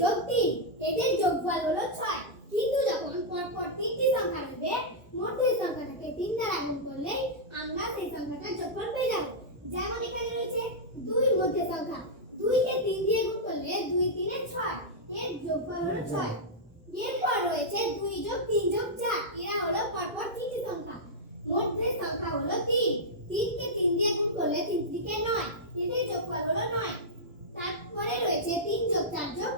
যোগ তিন এদের যোগফল হলো ছয়। কিন্তু যখন পরপর তিনটি সংখ্যা নেবে মধ্যে সংখ্যাটাকে তিন দ্বারা গুণ করলে আমরা সেই সংখ্যাটার যোগফল পেয়ে যাব। যেমন এখানে রয়েছে দুই মধ্যে সংখ্যা। দুইকে তিন দিয়ে গুণ করলে দুই তিনে ছয়। এর যোগফল হলো ছয়। এরপর রয়েছে দুই যোগ তিন যোগ চার। এরা হলো পরপর তিনটি সংখ্যা। মোট মধ্যে সংখ্যা হলো তিন। তিনকে তিন দিয়ে গুণ করলে তিন দিকে নয়। এদের যোগফল হলো নয়। তারপরে রয়েছে তিন যোগ চার যোগ